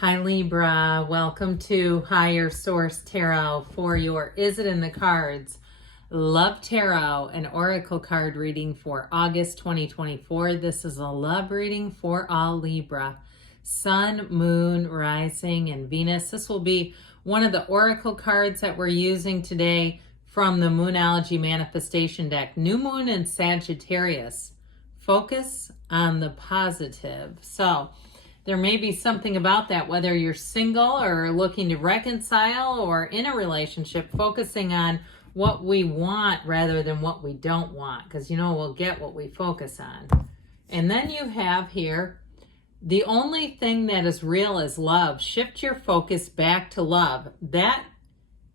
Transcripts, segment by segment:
Hi Libra, welcome to Higher Source Tarot for your Is It in the Cards Love Tarot, an oracle card reading for August 2024. This is a love reading for all Libra. Sun, Moon, Rising, and Venus. This will be one of the oracle cards that we're using today from the Moonology Manifestation deck. New Moon in Sagittarius. Focus on the positive. So there may be something about that, whether you're single or looking to reconcile or in a relationship, focusing on what we want rather than what we don't want, because we'll get what we focus on. And then you have here, the only thing that is real is love. Shift your focus back to love. That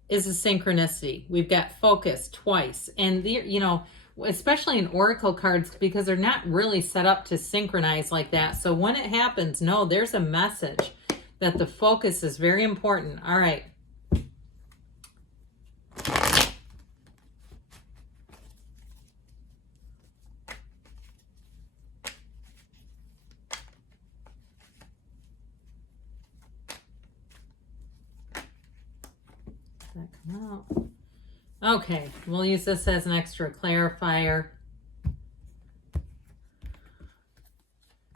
is a synchronicity. We've got focus twice. And especially in oracle cards, because they're not really set up to synchronize like that. So when it happens, no, there's a message that the focus is very important. All right. Does that come out? Okay, we'll use this as an extra clarifier.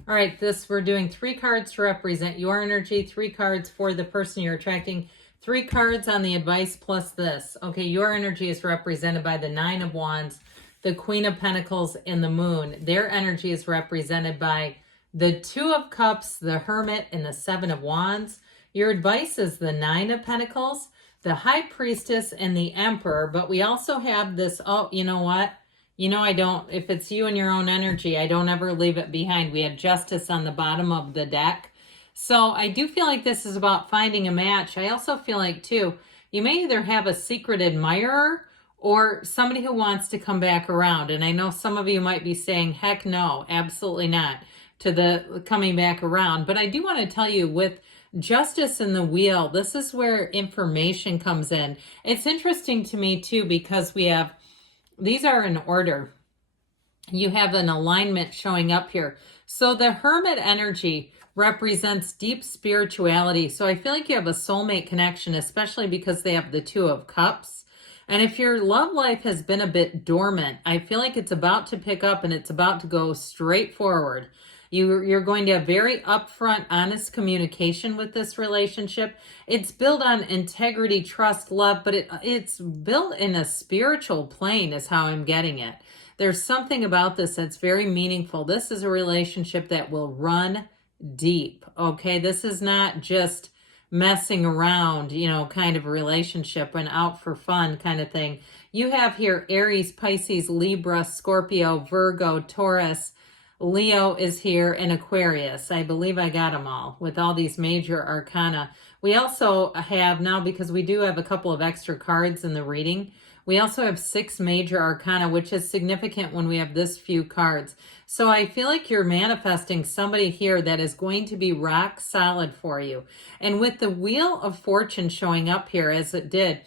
All right, we're doing 3 cards to represent your energy, 3 cards for the person you're attracting, 3 cards on the advice plus this. Okay, your energy is represented by the 9 of Wands, the Queen of Pentacles, and the Moon. Their energy is represented by the 2 of Cups, the Hermit, and the 7 of Wands. Your advice is the 9 of Pentacles, the High Priestess, and the Emperor. But we also have this, oh, you know what? If it's you and your own energy, I don't ever leave it behind. We have Justice on the bottom of the deck. So I do feel like this is about finding a match. I also feel like, too, you may either have a secret admirer or somebody who wants to come back around. And I know some of you might be saying, heck no, absolutely not, to the coming back around. But I do want to tell you, with Justice in the Wheel, this is where information comes in. It's interesting to me, too, because these are in order. You have an alignment showing up here. So the Hermit energy represents deep spirituality. So I feel like you have a soulmate connection, especially because they have the 2 of Cups. And if your love life has been a bit dormant, I feel like it's about to pick up and it's about to go straight forward. You're going to have very upfront, honest communication with this relationship. It's built on integrity, trust, love, but it's built in a spiritual plane is how I'm getting it. There's something about this that's very meaningful. This is a relationship that will run deep, okay? This is not just messing around, kind of a relationship and out for fun kind of thing. You have here Aries, Pisces, Libra, Scorpio, Virgo, Taurus, Leo is here, and Aquarius. I believe I got them all with all these major arcana. We also have now, because we do have a couple of extra cards in the reading, we also have 6 major arcana, which is significant when we have this few cards. So I feel like you're manifesting somebody here that is going to be rock solid for you. And with the Wheel of Fortune showing up here as it did,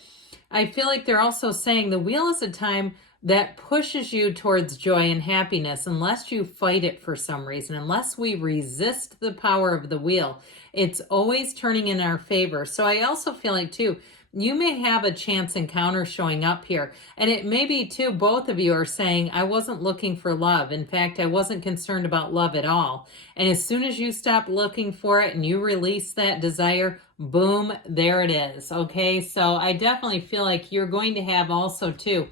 I feel like they're also saying the wheel is a time that pushes you towards joy and happiness unless you fight it for some reason, unless we resist the power of the wheel. It's always turning in our favor. So I also feel like, too, you may have a chance encounter showing up here. And it may be, too, both of you are saying, I wasn't looking for love. In fact, I wasn't concerned about love at all. And as soon as you stop looking for it and you release that desire, boom, there it is. Okay, so I definitely feel like you're going to have also, too,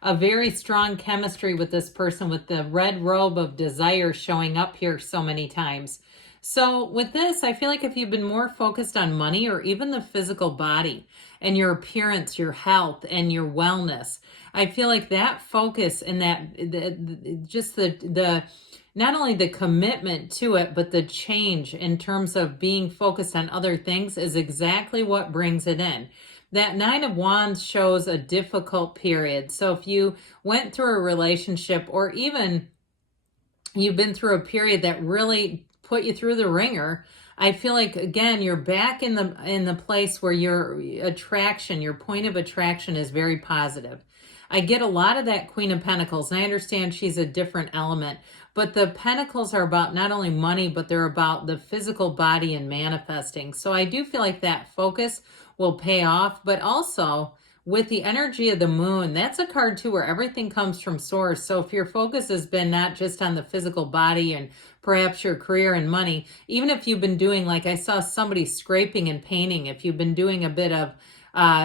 a very strong chemistry with this person, with the red robe of desire showing up here so many times. So with this, I feel like if you've been more focused on money or even the physical body and your appearance, your health, and your wellness, I feel like that focus and the not only the commitment to it, but the change in terms of being focused on other things is exactly what brings it in. That 9 of Wands shows a difficult period. So if you went through a relationship, or even you've been through a period that really put you through the ringer, I feel like, again, you're back in the place where your attraction, your point of attraction is very positive. I get a lot of that Queen of Pentacles, and I understand she's a different element, But the Pentacles are about not only money, but they're about the physical body and manifesting. So I do feel like that focus will pay off, but also with the energy of the moon, that's a card too where everything comes from source. So if your focus has been not just on the physical body and perhaps your career and money, even if you've been doing, like I saw somebody scraping and painting, if you've been doing a bit of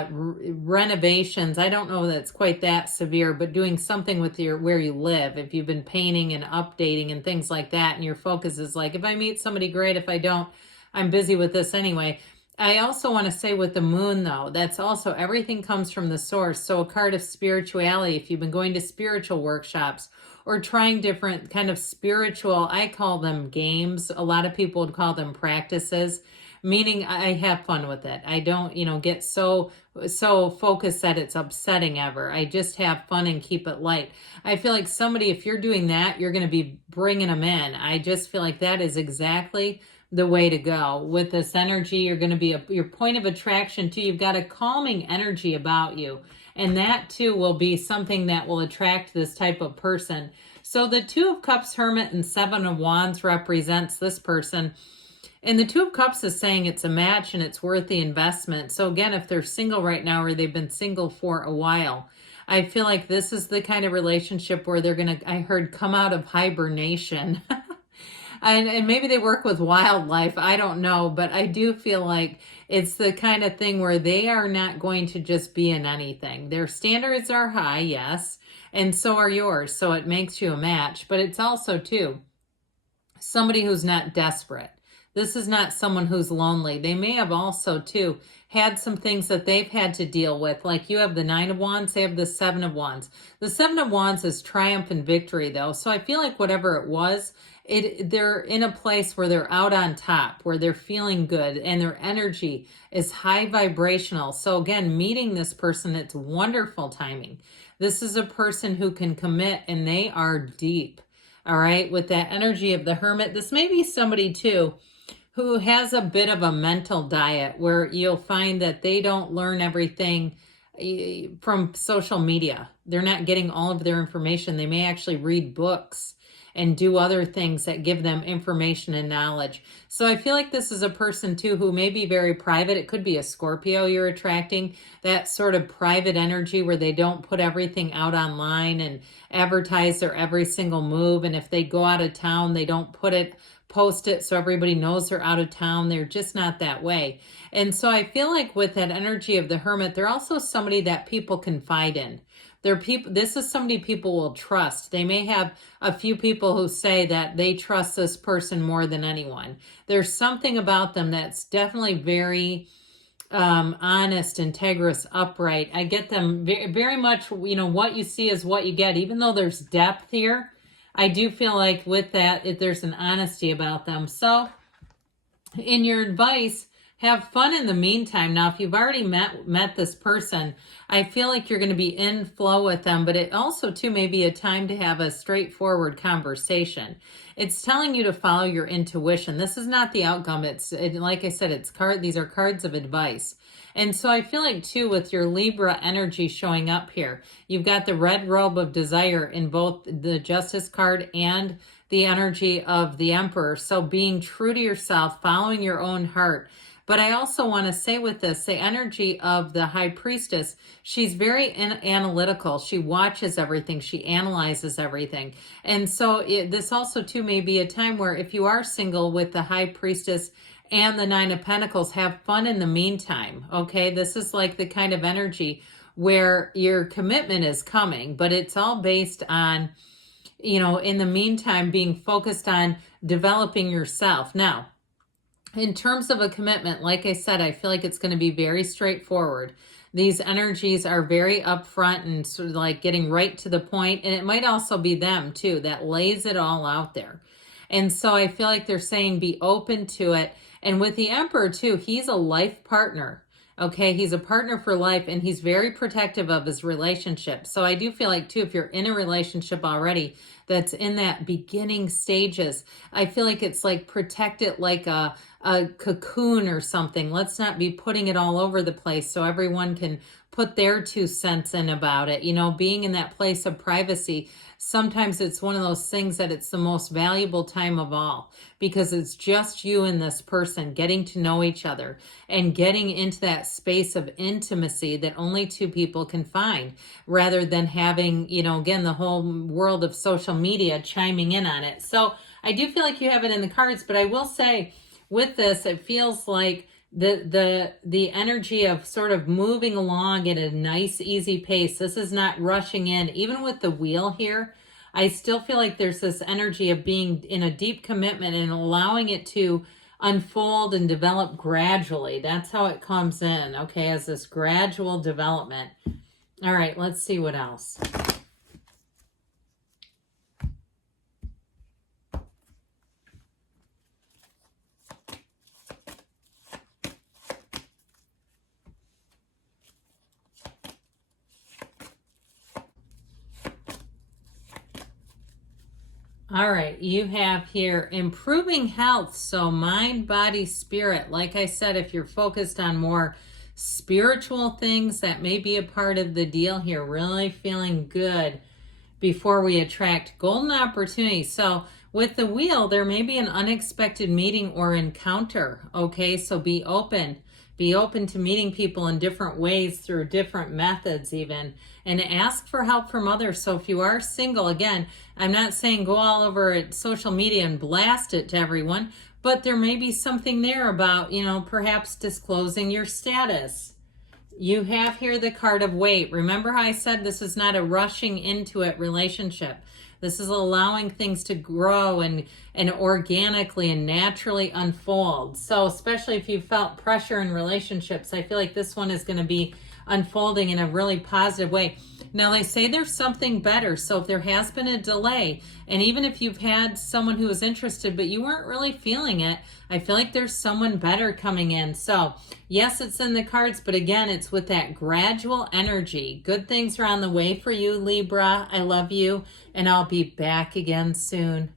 renovations, I don't know that it's quite that severe, but doing something with your where you live, if you've been painting and updating and things like that, and your focus is like, if I meet somebody, great. If I don't, I'm busy with this anyway. I also want to say with the moon, though, that's also everything comes from the source. So a card of spirituality, if you've been going to spiritual workshops or trying different kind of spiritual, I call them games. A lot of people would call them practices, meaning I have fun with it. I don't, get so focused that it's upsetting ever. I just have fun and keep it light. I feel like somebody, if you're doing that, you're going to be bringing them in. I just feel like that is exactly the way to go. With this energy, you're going to be your point of attraction too. You've got a calming energy about you. And that too will be something that will attract this type of person. So the Two of Cups, Hermit, and Seven of Wands represents this person. And the Two of Cups is saying it's a match and it's worth the investment. So again, if they're single right now or they've been single for a while, I feel like this is the kind of relationship where they're going to, I heard, come out of hibernation. And maybe they work with wildlife. I don't know. But I do feel like it's the kind of thing where they are not going to just be in anything. Their standards are high, yes. And so are yours. So it makes you a match. But it's also, too, somebody who's not desperate. This is not someone who's lonely. They may have also, too, had some things that they've had to deal with. Like you have the Nine of Wands, they have the Seven of Wands. The Seven of Wands is triumph and victory, though. So I feel like whatever it was, they're in a place where they're out on top, where they're feeling good, and their energy is high vibrational. So again, meeting this person, it's wonderful timing. This is a person who can commit, and they are deep. All right, with that energy of the Hermit, this may be somebody too who has a bit of a mental diet where you'll find that they don't learn everything from social media. They're not getting all of their information. They may actually read books and do other things that give them information and knowledge. So I feel like this is a person too who may be very private. It could be a Scorpio you're attracting, that sort of private energy where they don't put everything out online and advertise their every single move. And if they go out of town, they don't post it so everybody knows they're out of town. They're just not that way. And so I feel like with that energy of the Hermit, they're also somebody that people confide in. This is somebody people will trust. They may have a few people who say that they trust this person more than anyone. There's something about them that's definitely very honest, integrous, upright. I get them very, very much, what you see is what you get. Even though there's depth here, I do feel like with that, there's an honesty about them. So in your advice, have fun in the meantime. Now, if you've already met this person, I feel like you're going to be in flow with them, but it also, too, may be a time to have a straightforward conversation. It's telling you to follow your intuition. This is not the outcome. Like I said, these are cards of advice. And so I feel like, too, with your Libra energy showing up here, you've got the red robe of desire in both the Justice card and the energy of the Emperor. So being true to yourself, following your own heart. But I also want to say with this, the energy of the High Priestess, she's very analytical. She watches everything. She analyzes everything. And so this also, too, may be a time where if you are single with the High Priestess and the Nine of Pentacles, have fun in the meantime, okay? This is like the kind of energy where your commitment is coming, but it's all based on, in the meantime, being focused on developing yourself. Now, in terms of a commitment, like I said, I feel like it's going to be very straightforward. These energies are very upfront and sort of like getting right to the point. And it might also be them too, that lays it all out there. And so I feel like they're saying be open to it. And with the Emperor too, he's a life partner. Okay, he's a partner for life, and he's very protective of his relationship. So I do feel like, too, if you're in a relationship already that's in that beginning stages, I feel like it's like protect it like a a cocoon or something. Let's not be putting it all over the place so everyone can put their 2 cents in about it. You know, being in that place of privacy, sometimes it's one of those things that it's the most valuable time of all, because it's just you and this person getting to know each other and getting into that space of intimacy that only two people can find, rather than having, you know, again, the whole world of social media chiming in on it. So I do feel like you have it in the cards, but I will say with this, it feels like the energy of sort of moving along at a nice, easy pace. This is not rushing in. Even with the wheel here, I still feel like there's this energy of being in a deep commitment and allowing it to unfold and develop gradually. That's how it comes in, okay, as this gradual development. All right, let's see what else. All right, you have here improving health. So mind, body, spirit. Like I said, if you're focused on more spiritual things, that may be a part of the deal here. Really feeling good before we attract golden opportunities. So with the wheel, there may be an unexpected meeting or encounter. Okay, so be open. Be open to meeting people in different ways through different methods even, and ask for help from others. So if you are single, again, I'm not saying go all over social media and blast it to everyone, but there may be something there about, you know, perhaps disclosing your status. You have here the card of wait. Remember how I said this is not a rushing into it relationship. This is allowing things to grow and organically and naturally unfold. So especially if you felt pressure in relationships, I feel like this one is going to be unfolding in a really positive way. Now they say there's something better. So if there has been a delay, and even if you've had someone who was interested but you weren't really feeling it, I feel like there's someone better coming in. So yes, it's in the cards, but again, it's with that gradual energy. Good things are on the way for you, Libra. I love you, and I'll be back again soon.